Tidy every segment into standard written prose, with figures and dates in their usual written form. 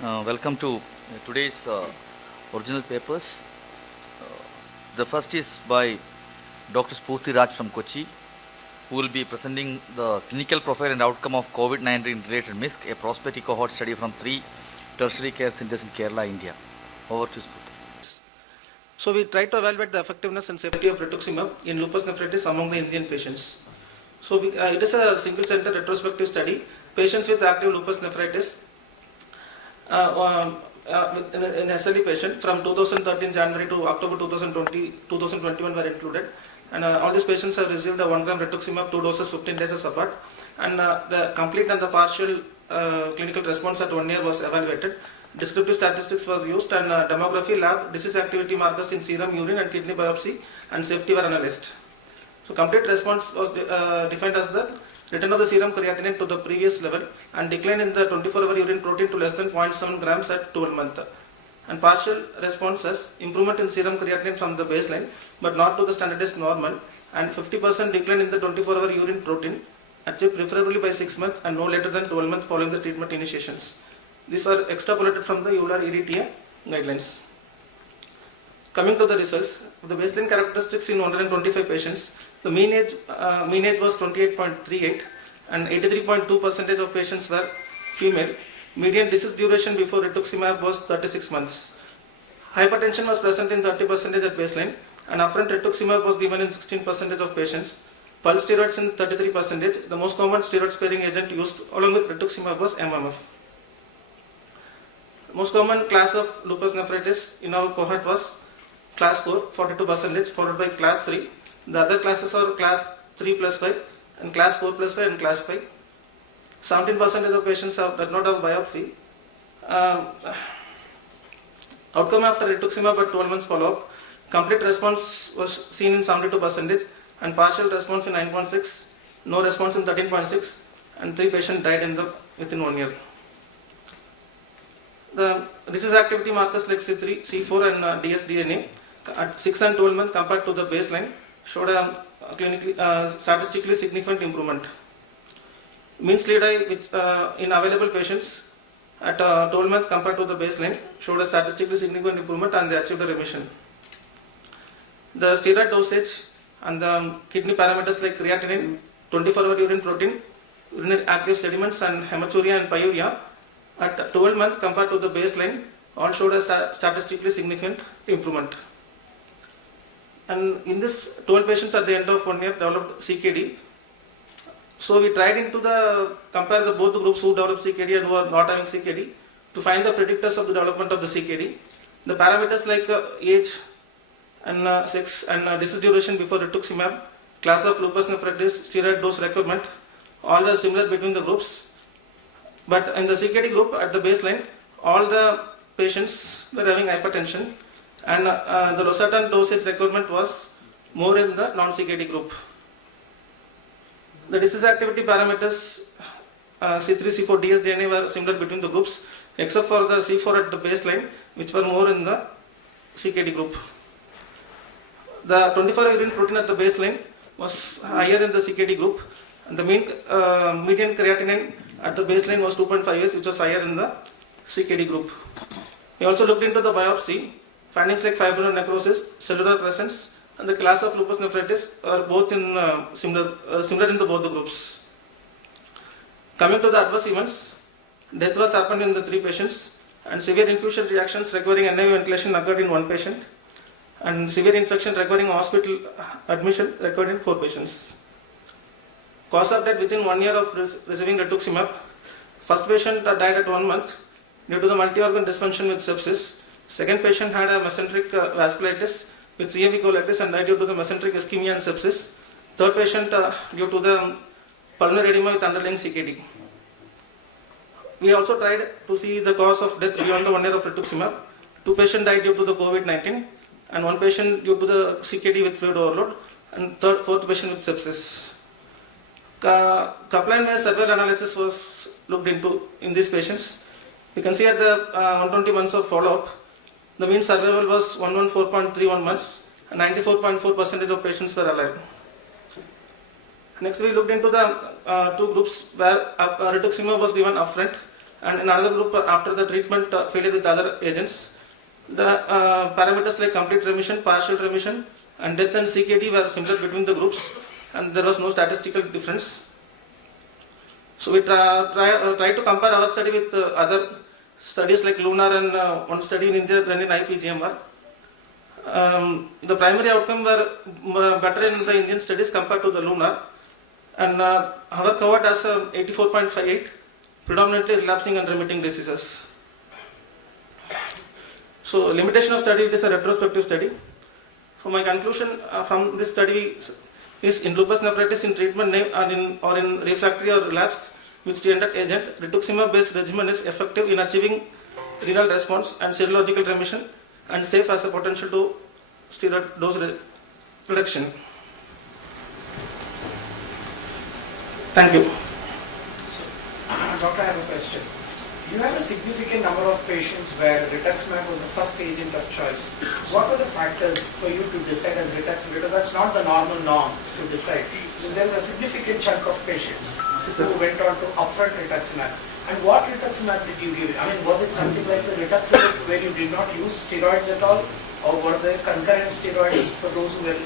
Welcome to today's original papers. The first is by Dr. Spurti Raj from Kochi, who will be presenting the clinical profile and outcome of COVID-19 related MISC, a prospective cohort study from 3 tertiary care centers in Kerala, India. Over to Spurti. So we try to evaluate the effectiveness and safety of rituximab in lupus nephritis among the Indian patients. So it is a single center retrospective study. Patients with active lupus nephritis in SLE patient from 2013 January to October 2021 were included, and all these patients have received a 1 gram rituximab 2 doses 15 days apart, and the complete and the partial clinical response at 1 year was evaluated. Descriptive statistics was used, and demography, lab, disease activity markers in serum, urine and kidney biopsy and safety were analyzed. So complete response was defined as the return of the serum creatinine to the previous level and decline in the 24-hour urine protein to less than 0.7 grams at 12 months. And partial responses, improvement in serum creatinine from the baseline but not to the standardized normal, and 50% decline in the 24-hour urine protein achieved preferably by 6 months and no later than 12 months following the treatment initiations. These are extrapolated from the EULAR EDTA guidelines. Coming to the results, the baseline characteristics in 125 patients, the mean age was 28.38 and 83.2% of patients were female. Median disease duration before rituximab was 36 months. Hypertension was present in 30% at baseline, and upfront rituximab was given in 16% of patients. Pulse steroids in 33%. The most common steroid sparing agent used along with rituximab was MMF. Most common class of lupus nephritis in our cohort was class 4, 42%, followed by class 3. The other classes are class 3 plus 5 and class 4 plus 5 and class 5. 17% of patients did not have biopsy. Outcome after rituximab at 12 months follow-up, complete response was seen in 72% and partial response in 9.6, no response in 13.6, and 3 patients died within 1 year. The disease activity markers like C3, C4 and dsDNA at 6 and 12 months compared to the baseline showed a clinically statistically significant improvement. Mean SLEDAI in available patients at 12 months compared to the baseline showed a statistically significant improvement and they achieved a remission. The steroid dosage and the kidney parameters like creatinine, 24-hour urine protein, urinary active sediments and hematuria and pyuria at 12 months compared to the baseline all showed a statistically significant improvement. And in this 12 patients at the end of 1 year developed CKD. So we tried compare both the groups who developed CKD and who are not having CKD to find the predictors of the development of the CKD. The parameters like age and sex and disease duration before rituximab, class of lupus nephritis, steroid dose requirement, all are similar between the groups. But in the CKD group at the baseline, all the patients were having hypertension, and the losartan dosage requirement was more in the non-CKD group. The disease activity parameters C3, C4, dsDNA were similar between the groups except for the C4 at the baseline, which were more in the CKD group. The 24-hour urine protein at the baseline was higher in the CKD group, and the median creatinine at the baseline was 2.5s, which was higher in the CKD group. We also looked into the biopsy. Findings like fibrinous necrosis, cellular presence, and the class of lupus nephritis are both similar in both the groups. Coming to the adverse events, death was happened in the 3 patients, and severe infusion reactions requiring NIV ventilation occurred in 1 patient, and severe infection requiring hospital admission occurred in 4 patients. Cause of death within 1 year of receiving rituximab. First patient died at 1 month due to the multi-organ dysfunction with sepsis. Second patient had a mesenteric vasculitis with CMV colitis and died due to the mesenteric ischemia and sepsis. Third patient due to the pulmonary edema with underlying CKD. We also tried to see the cause of death beyond the 1 year of rituximab. 2 patients died due to the COVID-19 and 1 patient due to the CKD with fluid overload and fourth patient with sepsis. Kaplan-Meier survival analysis was looked into in these patients. You can see at the 120 months of follow-up, the mean survival was 114.31 months and 94.4% of patients were alive. Next we looked into the 2 groups where rituximab was given upfront and in another group after the treatment failure with other agents. The parameters like complete remission, partial remission, and death and CKD were similar between the groups, and there was no statistical difference. So we try to compare our study with other studies like LUNAR and one study in India done in IPGMR. The primary outcome were better in the Indian studies compared to the LUNAR, and our cohort has 84.58, predominantly relapsing and remitting diseases. So limitation of study, it is a retrospective study. So my conclusion from this study is in lupus nephritis in treatment or in refractory or relapse with standard agent, rituximab based regimen is effective in achieving renal response and serological remission and safe as a potential to steroid dose reduction. Thank you. So, doctor, I have a question. You had a significant number of patients where rituximab was the first agent of choice. What were the factors for you to decide as rituximab? Because that's not the normal norm to decide. There's a significant chunk of patients who went on to upfront rituximab. And what rituximab did you give? I mean, was it something like the rituximab where you did not use steroids at all? Or were there concurrent steroids for those who were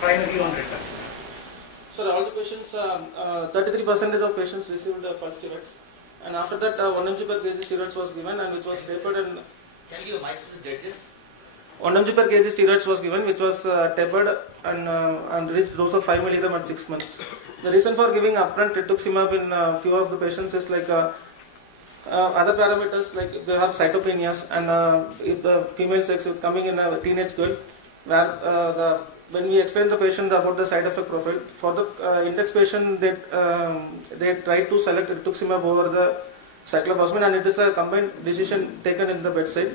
primarily on rituximab? So all the patients, 33% of patients received pulse steroids. And after that, 1 mg per kg steroids was given, and which was tapered. And Can you give a mic to the judges? 1 mg per kg steroids was given, which was tapered and reached dose of 5 mg at 6 months. The reason for giving upfront rituximab in few of the patients is like other parameters, like they have cytopenias, and if the female sex is coming in a teenage girl, where when we explain the patient about the side effect profile, for the index patient, they try to select rituximab over the cyclophosphamide, and it is a combined decision taken in the bedside.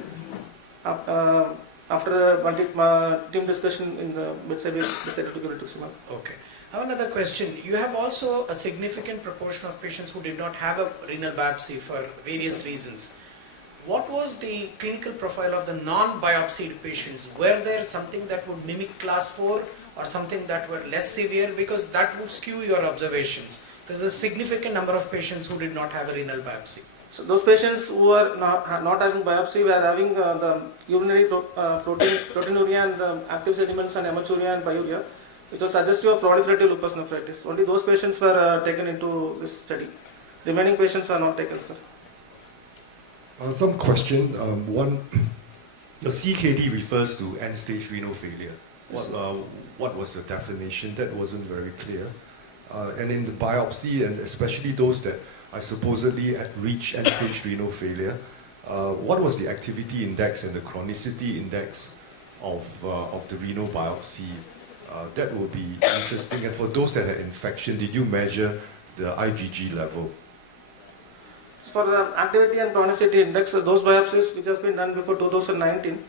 After a team discussion in the bedside, we decided to give rituximab. Okay. I have another question. You have also a significant proportion of patients who did not have a renal biopsy for various reasons. What was the clinical profile of the non-biopsied patients? Were there something that would mimic class 4 or something that were less severe? Because that would skew your observations. There's a significant number of patients who did not have a renal biopsy. So those patients who are not having biopsy were having the urinary proteinuria and the active sediments and hematuria and pyuria, which was suggestive of proliferative lupus nephritis. Only those patients were taken into this study. Remaining patients were not taken, sir. Some question. One, your CKD refers to end-stage renal failure. What was your definition? That wasn't very clear. And in the biopsy, and especially those that I supposedly had reached end-stage renal failure, what was the activity index and the chronicity index of the renal biopsy? That would be interesting. And for those that had infection, did you measure the IgG level? For the activity and chronicity index, those biopsies which has been done before 2019,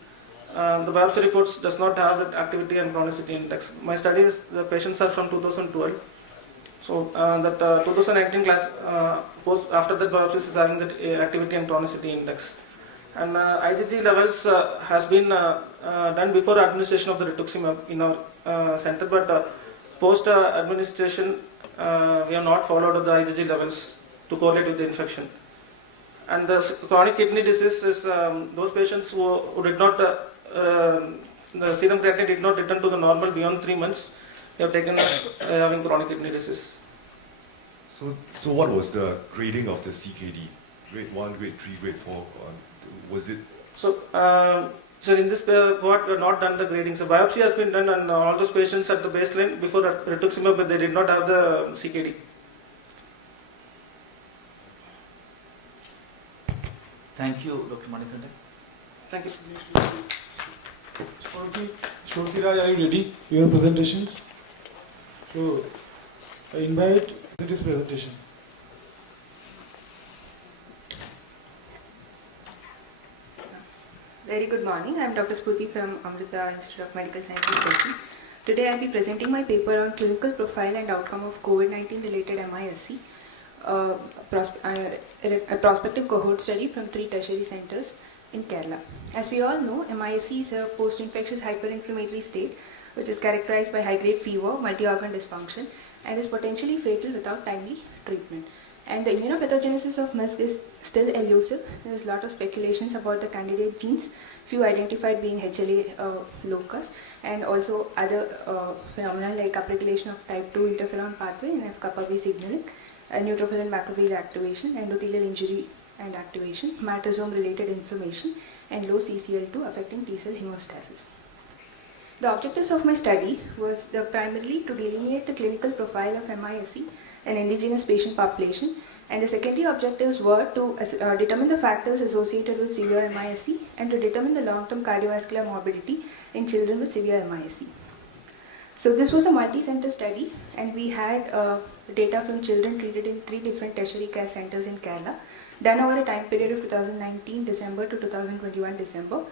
the biopsy reports does not have that activity and chronicity index. My studies, the patients are from 2012. So that 2019 class, after that biopsy is having that activity and chronicity index. And IgG levels has been done before administration of the rituximab in our center, but post administration we have not followed the IgG levels to correlate with the infection. And the chronic kidney disease is those patients who did not, the serum creatinine did not return to the normal beyond 3 months, they have taken having chronic kidney disease. So what was the grading of the CKD? Grade 1, grade 3, grade 4? Was it? So in this cohort we have not done the grading. So biopsy has been done on all those patients at the baseline before rituximab, but they did not have the CKD. Thank you, Dr. Manikandan. Thank you. Shruti Raj, are you ready for your presentations? So, I invite this presentation. Very good morning. I am Dr. Spooty from Mmdesai Institute of Medical Sciences, Kochi. Today I will be presenting my paper on clinical profile and outcome of COVID-19 related MISC, a prospective cohort study from 3 tertiary centers in Kerala. As we all know, MISC is a post-infectious hyperinflammatory state which is characterized by high-grade fever, multi-organ dysfunction, and is potentially fatal without timely treatment. And the immunopathogenesis of MISC is still elusive. There is a lot of speculations about the candidate genes, few identified being HLA locus, and also other phenomena like upregulation of type 2 interferon pathway and F-kappa B signaling, neutrophil and macrophage activation, endothelial injury and activation, matosome-related inflammation, and low CCL2 affecting T-cell hemostasis. The objectives of my study was primarily to delineate the clinical profile of MISC, an indigenous patient population, and the secondary objectives were to determine the factors associated with severe MISC and to determine the long-term cardiovascular morbidity in children with severe MISC. So this was a multi-center study, and we had data from children treated in 3 different tertiary care centers in Kerala, done over a time period of 2019 December to 2021 December.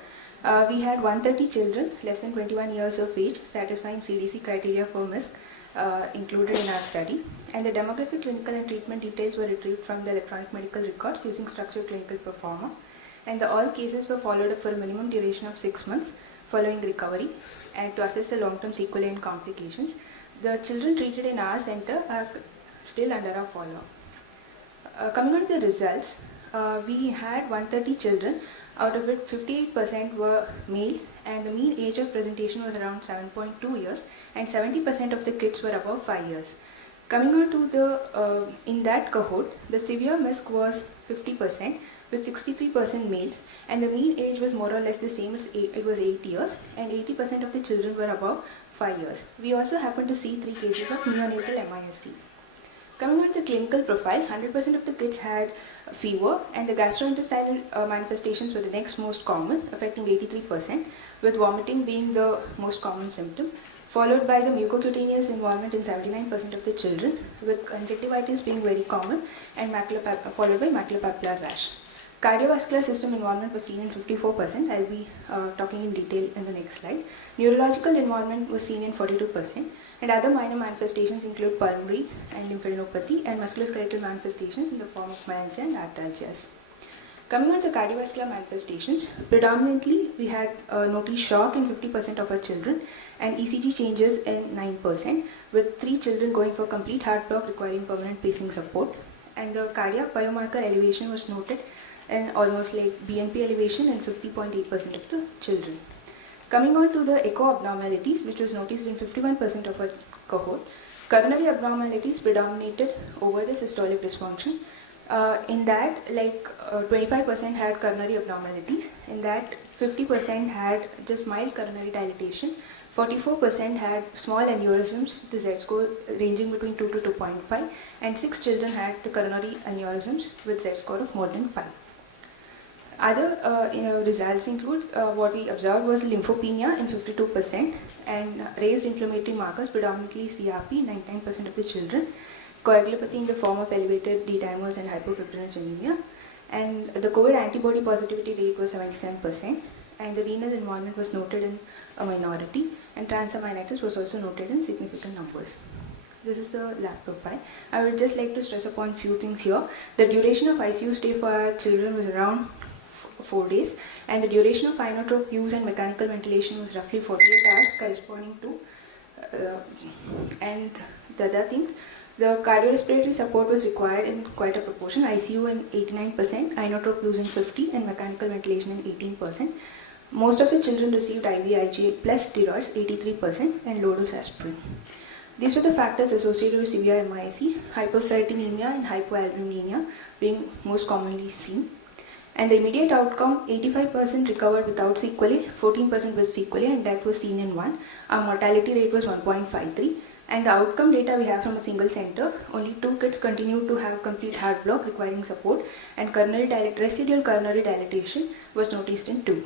We had 130 children less than 21 years of age satisfying CDC criteria for MISC included in our study, and the demographic, clinical and treatment details were retrieved from the electronic medical records using structured clinical performer, and all cases were followed up for a minimum duration of 6 months following recovery and to assess the long-term sequelae and complications. The children treated in our center are still under our follow-up. Coming on to the results, we had 130 children, out of which 58% were males, and the mean age of presentation was around 7.2 years, and 70% of the kids were above 5 years. Coming on to the, in that cohort, the severe MISC was 50%, with 63% males, and the mean age was more or less the same, it was 8 years, and 80% of the children were above 5 years. We also happened to see 3 cases of neonatal MISC. Coming on to the clinical profile, 100% of the kids had fever, and the gastrointestinal manifestations were the next most common, affecting 83%, with vomiting being the most common symptom, followed by the mucocutaneous involvement in 79% of the children, with conjunctivitis being very common, and followed by maculopapular rash. Cardiovascular system involvement was seen in 54%. I'll be talking in detail in the next slide. Neurological involvement was seen in 42%, and other minor manifestations include pulmonary and lymphadenopathy and musculoskeletal manifestations in the form of myalgia and arthralgias. Coming on to the cardiovascular manifestations, predominantly we had noticed shock in 50% of our children and ECG changes in 9%, with 3 children going for complete heart block requiring permanent pacing support. And the cardiac biomarker elevation was noted in almost like BNP elevation in 50.8% of the children. Coming on to the echo abnormalities, which was noticed in 51% of our cohort, coronary abnormalities predominated over the systolic dysfunction. In that, 25% had coronary abnormalities. In that, 50% had just mild coronary dilatation. 44% had small aneurysms, the Z-score ranging between 2 to 2.5, and 6 children had the coronary aneurysms with Z-score of more than 5. Other results include what we observed was lymphopenia in 52% and raised inflammatory markers, predominantly CRP in 99% of the children, coagulopathy in the form of elevated D-dimers and hypofibrinogenemia, and the COVID antibody positivity rate was 77%, and the renal involvement was noted in a minority, and transaminitis was also noted in significant numbers. This is the lab profile. I would just like to stress upon a few things here. The duration of ICU stay for our children was around 4 days, and the duration of inotrope use and mechanical ventilation was roughly 48 hours, corresponding to and the other things, the cardiorespiratory support was required in quite a proportion. ICU in 89%, inotrope use in 50%, and mechanical ventilation in 18%. Most of the children received IVIG plus steroids, 83%, and low dose aspirin. These were the factors associated with severe MISC, hyperferritinemia and hypoalbuminemia being most commonly seen. And the immediate outcome, 85% recovered without sequelae, 14% with sequelae, and that was seen in 1. Our mortality rate was 1.53. And the outcome data we have from a single center, only 2 kids continued to have complete heart block requiring support, and residual coronary dilatation was noticed in 2.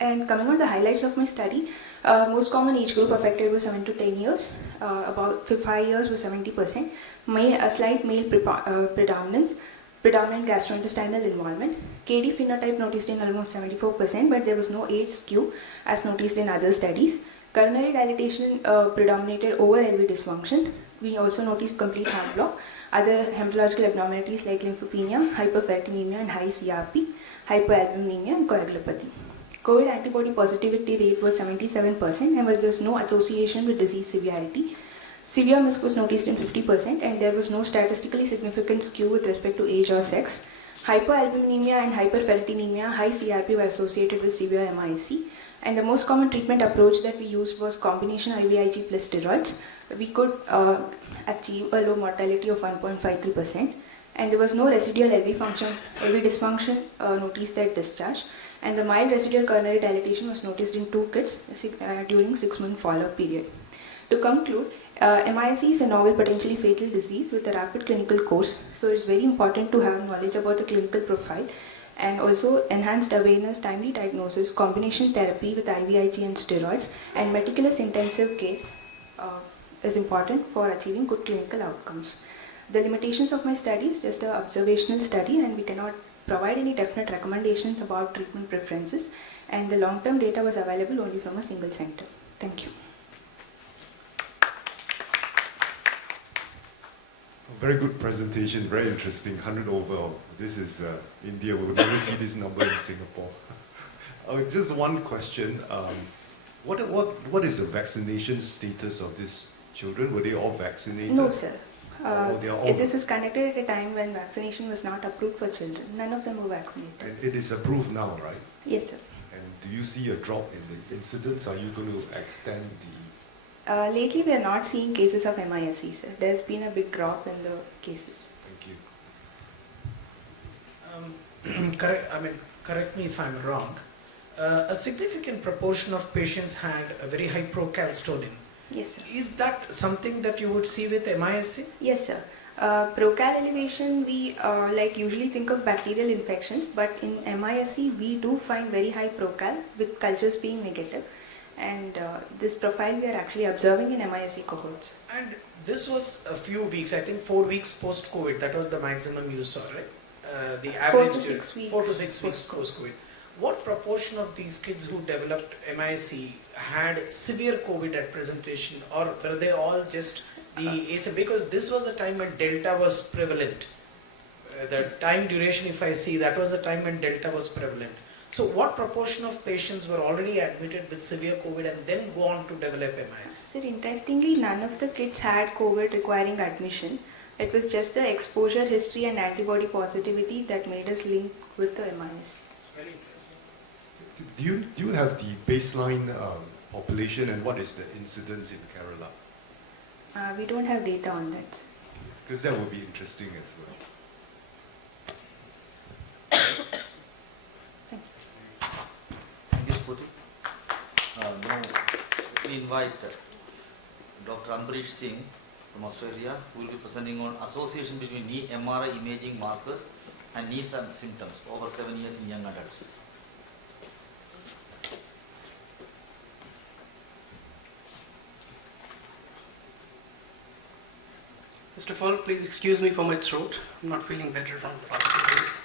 And coming on the highlights of my study, most common age group affected was 7 to 10 years, about 5 years was 70%, a slight male predominance, predominant gastrointestinal involvement. KD phenotype noticed in almost 74%, but there was no age skew as noticed in other studies. Coronary dilatation predominated over LV dysfunction. We also noticed complete heart block. Other hematological abnormalities like lymphopenia, hyperferritinemia and high CRP, hypoalbuminemia and coagulopathy. COVID antibody positivity rate was 77%, and there was no association with disease severity. Severe MISC was noticed in 50% and there was no statistically significant skew with respect to age or sex. Hypoalbuminemia and hyperferritinemia, high CRP were associated with severe MISC, and the most common treatment approach that we used was combination IVIG plus steroids. We could achieve a low mortality of 1.53%, and there was no residual LV dysfunction noticed at discharge, and the mild residual coronary dilatation was noticed in 2 kids during 6-month follow-up period. To conclude, MISC is a novel, potentially fatal disease with a rapid clinical course, so it's very important to have knowledge about the clinical profile and also enhanced awareness, timely diagnosis, combination therapy with IVIG and steroids, and meticulous intensive care is important for achieving good clinical outcomes. The limitations of my study is just an observational study and we cannot provide any definite recommendations about treatment preferences, and the long-term data was available only from a single center. Thank you. Very good presentation, very interesting, 100 over. This is India, we would never see this number in Singapore. Just one question, what is the vaccination status of these children? Were they all vaccinated? No, sir. They are all This was conducted at a time when vaccination was not approved for children. None of them were vaccinated. And it is approved now, right? Yes, sir. And do you see a drop in the incidence? Are you going to extend the... Lately, we are not seeing cases of MISC, sir. There's been a big drop in the cases. Thank you. Correct me if I'm wrong. A significant proportion of patients had a very high procalcitonin. Yes, sir. Is that something that you would see with MISC? Yes, sir. Procal elevation, we usually think of bacterial infections, but in MISC, we do find very high procal with cultures being negative. And this profile we are actually observing in MISC cohorts. And this was a few weeks, I think 4 weeks post-COVID, that was the maximum you saw, right? The average 4 to 6 weeks. 4 to 6 weeks post-COVID. What proportion of these kids who developed MISC had severe COVID at presentation, or were they all just the ASA? Because this was the time when Delta was prevalent. The time duration, if I see, that was the time when Delta was prevalent. So what proportion of patients were already admitted with severe COVID and then go on to develop MISC? Sir, interestingly, none of the kids had COVID requiring admission. It was just the exposure history and antibody positivity that made us link with the MISC. It's very interesting. Do you have the baseline population and what is the incidence in Kerala? We don't have data on that, sir. Because that would be interesting as well. Thank you, Spooty. Now we invite Dr. Ambarish Singh from Australia, who will be presenting on association between knee MRI imaging markers and knee symptoms over 7 years in young adults. First of all, please excuse me for my throat. I'm not feeling better from the past 2 days.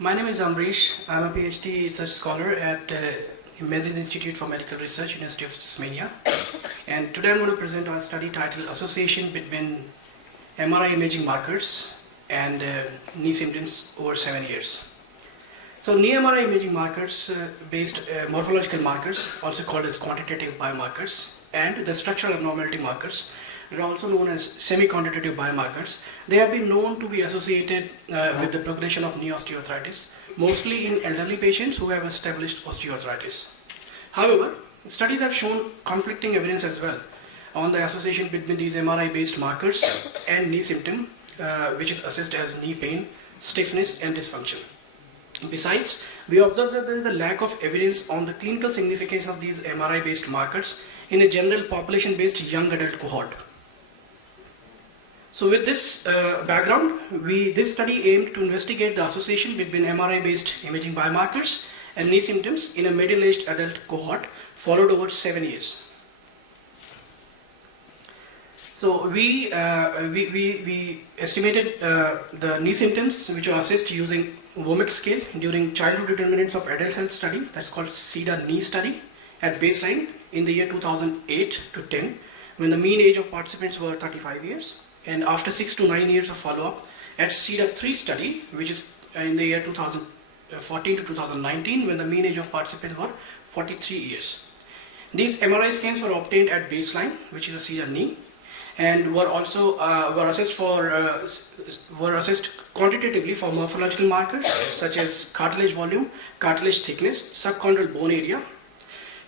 My name is Ambarish. I'm a PhD research scholar at Mmdesai Institute for Medical Research, University of Tasmania. And today I'm going to present our study titled Association between MRI imaging markers and knee symptoms over 7 years. So knee MRI imaging markers based morphological markers, also called as quantitative biomarkers, and the structural abnormality markers, are also known as semi-quantitative biomarkers. They have been known to be associated with the progression of knee osteoarthritis, mostly in elderly patients who have established osteoarthritis. However, studies have shown conflicting evidence as well on the association between these MRI-based markers and knee symptom, which is assessed as knee pain, stiffness, and dysfunction. Besides, we observe that there is a lack of evidence on the clinical significance of these MRI-based markers in a general population-based young adult cohort. So with this background, this study aimed to investigate the association between MRI-based imaging biomarkers and knee symptoms in a middle-aged adult cohort followed over 7 years. So we estimated the knee symptoms which were assessed using WOMAC scale during childhood determinants of adult health study, that's called CEDA knee study, at baseline in the year 2008 to 10, when the mean age of participants were 35 years. And after 6 to 9 years of follow-up at CEDA 3 study, which is in the year 2014 to 2019, when the mean age of participants were 43 years. These MRI scans were obtained at baseline, which is a cedar knee, and were also were assessed quantitatively for morphological markers such as cartilage volume, cartilage thickness, subchondral bone area.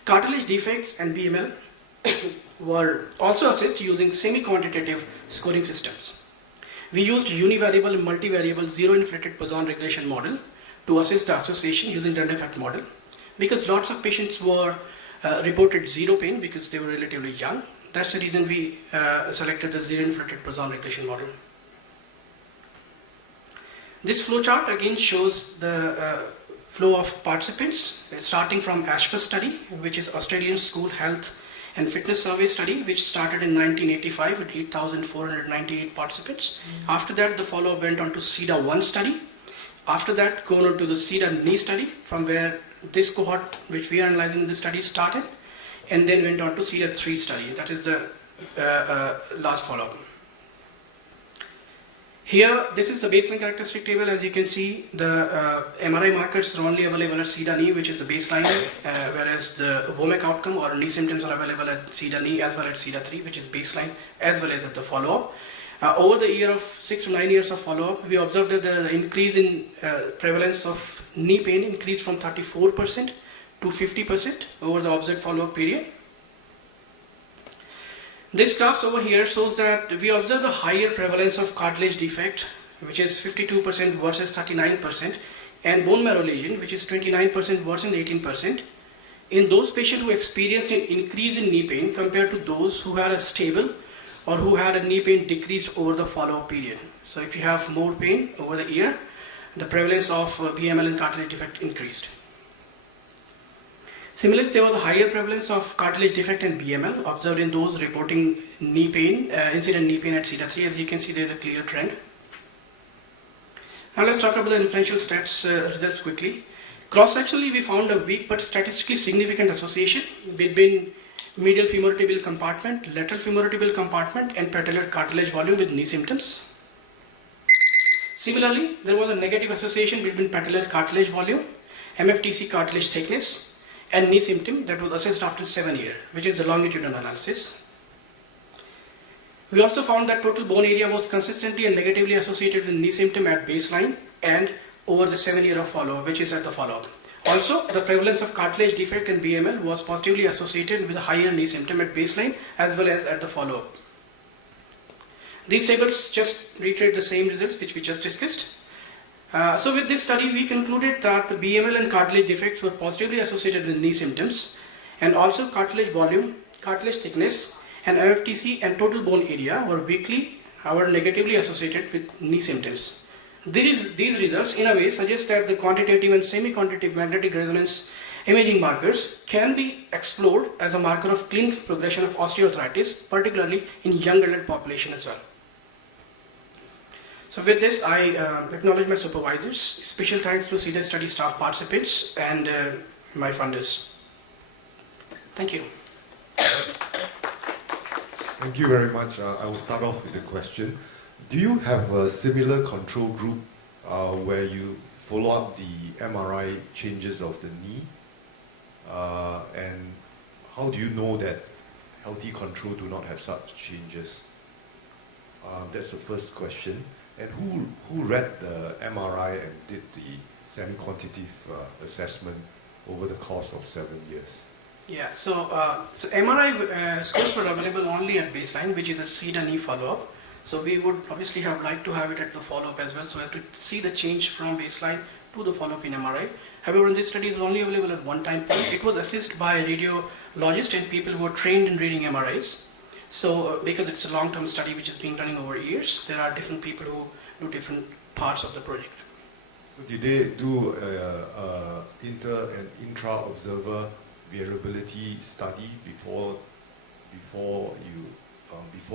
Cartilage defects and BML were also assessed using semi-quantitative scoring systems. We used univariable and multivariable zero-inflated Poisson regression model to assess the association using Dundee effect model. Because lots of patients were reported zero pain because they were relatively young, that's the reason we selected the zero-inflated Poisson regression model. This flowchart again shows the flow of participants starting from ASHFA study, which is Australian School Health and Fitness Survey study, which started in 1985 with 8,498 participants. After that, the follow-up went on to CEDA-1 study. After that, gone on to the CEDA knee study, from where this cohort, which we are analyzing in the study, started, and then went on to CEDA-3 study. That is the last follow-up. Here, this is the baseline characteristic table. As you can see, the MRI markers are only available at CEDA knee, which is the baseline, whereas the WOMAC outcome or knee symptoms are available at CEDA knee as well as CEDA 3, which is baseline, as well as at the follow-up. Over the year of 6 to 9 years of follow-up, we observed that the increase in prevalence of knee pain increased from 34% to 50% over the observed follow-up period. This graph over here shows that we observe a higher prevalence of cartilage defect, which is 52% versus 39%, and bone marrow lesion, which is 29% versus 18%, in those patients who experienced an increase in knee pain compared to those who had a stable or who had a knee pain decreased over the follow-up period. So if you have more pain over the year, the prevalence of BML and cartilage defect increased. Similarly, there was a higher prevalence of cartilage defect and BML observed in those reporting knee pain, incident knee pain at CEDA 3. As you can see, there is a clear trend. Now let's talk about the inferential stats results quickly. Cross-sectionally, we found a weak but statistically significant association between medial femorotibial compartment, lateral femorotibial compartment, and patellar cartilage volume with knee symptoms. Similarly, there was a negative association between patellar cartilage volume, MFTC cartilage thickness, and knee symptom that was assessed after 7 years, which is the longitudinal analysis. We also found that total bone area was consistently and negatively associated with knee symptom at baseline and over the 7 year of follow-up, which is at the follow-up. Also, the prevalence of cartilage defect and BML was positively associated with a higher knee symptom at baseline as well as at the follow-up. These tables just reiterate the same results which we just discussed. So with this study, we concluded that the BML and cartilage defects were positively associated with knee symptoms, and also cartilage volume, cartilage thickness, and MFTC and total bone area were negatively associated with knee symptoms. These results, in a way, suggest that the quantitative and semi-quantitative magnetic resonance imaging markers can be explored as a marker of clinical progression of osteoarthritis, particularly in young adult population as well. So with this, I acknowledge my supervisors. Special thanks to CEDA study staff participants and my funders. Thank you. Thank you very much. I will start off with a question. Do you have a similar control group where you follow up the MRI changes of the knee? And how do you know that healthy control do not have such changes? That's the first question. And who read the MRI and did the semi-quantitative assessment over the course of 7 years? Yeah, so MRI scores were available only at baseline, which is a CEDA knee follow-up. So we would obviously have liked to have it at the follow-up as well, so as to see the change from baseline to the follow-up in MRI. However, this study is only available at one time point. It was assessed by radiologists and people who are trained in reading MRIs. So because it's a long-term study which is being running over years, there are different people who do different parts of the project. So did they do inter and intra-observer variability study before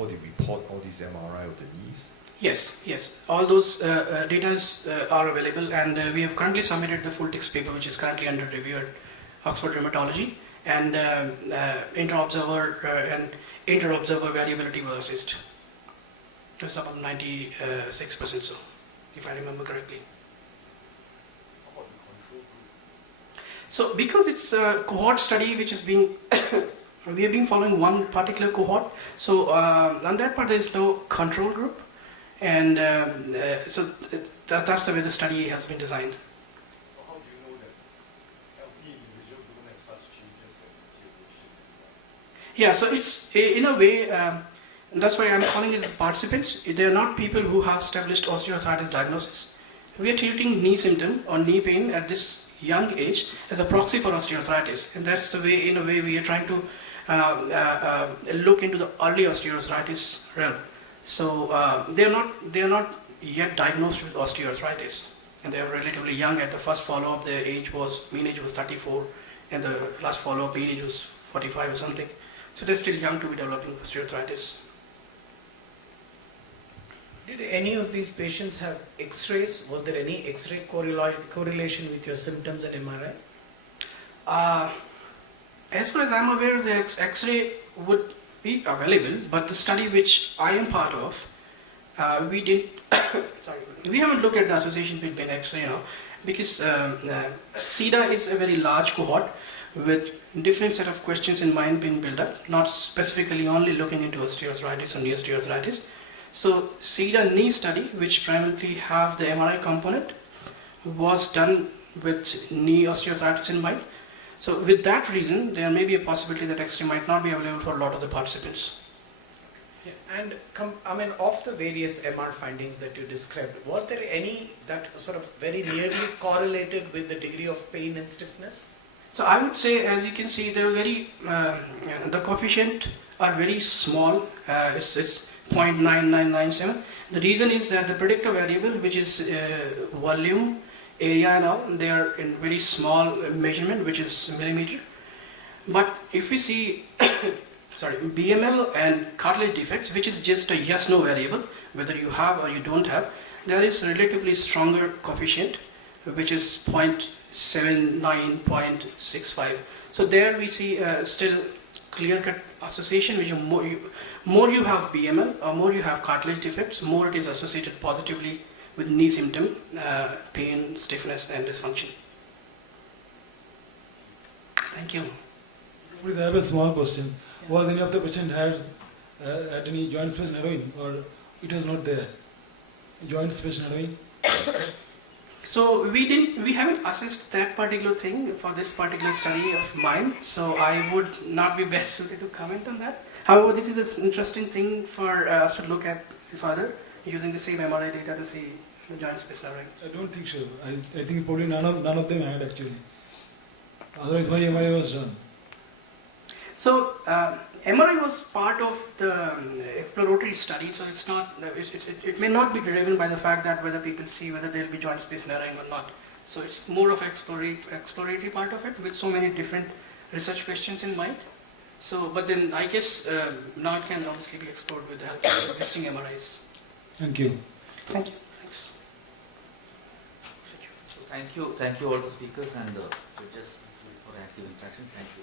they report all these MRI of the knees? Yes. All those data are available, and we have currently submitted the full text paper, which is currently under review at Oxford Rheumatology, and inter-observer and inter-observer variability was assessed. It's about 96% so, if I remember correctly. So because it's a cohort study which is being we have been following one particular cohort. So on that part, there is no control group, and that's the way the study has been designed. So how do you know that healthy individuals don't have such changes and deterioration? Yeah, so it's in a way, that's why I'm calling it participants. They are not people who have established osteoarthritis diagnosis. We are treating knee symptom or knee pain at this young age as a proxy for osteoarthritis, and that's the way, in a way, we are trying to look into the early osteoarthritis realm. So they are not yet diagnosed with osteoarthritis, and they are relatively young. At the first follow-up, their mean age was 34, and the last follow-up mean age was 45 or something. So they're still young to be developing osteoarthritis. Did any of these patients have X-rays? Was there any X-ray correlation with your symptoms and MRI? As far as I'm aware, the X-ray would be available, but the study which I am part of, we did. Sorry, we haven't looked at the association between X-ray, because CEDA is a very large cohort with different set of questions in mind being built up, not specifically only looking into osteoarthritis or knee osteoarthritis. So CEDA knee study, which primarily have the MRI component, was done with knee osteoarthritis in mind. So with that reason, there may be a possibility that X-ray might not be available for a lot of the participants. Yeah. And of the various MR findings that you described, was there any that sort of very nearly correlated with the degree of pain and stiffness? So I would say, as you can see, they're very the coefficient are very small. It's 0.9997. The reason is that the predictor variable, which is volume, area and all, they are in very small measurement, which is millimeter. But if we see BML and cartilage defects, which is just a yes-no variable, whether you have or you don't have, there is relatively stronger coefficient, which is 0.79, 0.65. So there we see still clear-cut association, which more you have BML or more you have cartilage defects, more it is associated positively with knee symptom, pain, stiffness and dysfunction. Thank you. Please, I have a small question. Was any of the patient had any joint space narrowing, or it was not there? Joint space narrowing? So we haven't assessed that particular thing for this particular study of mine, so I would not be best suited to comment on that. However, this is an interesting thing for us to look at further, using the same MRI data to see the joint space narrowing. I don't think so. I think probably none of them had actually. Otherwise, why MRI was done? So MRI was part of the exploratory study, so it's not. It may not be driven by the fact that whether people see whether there will be joint space narrowing or not. So it's more of exploratory part of it, with so many different research questions in mind. So, but then I guess now it can obviously be explored with the help of existing MRIs. Thank you. Thank you. Thanks. Thank you all the speakers and judges for active interaction. Thank you.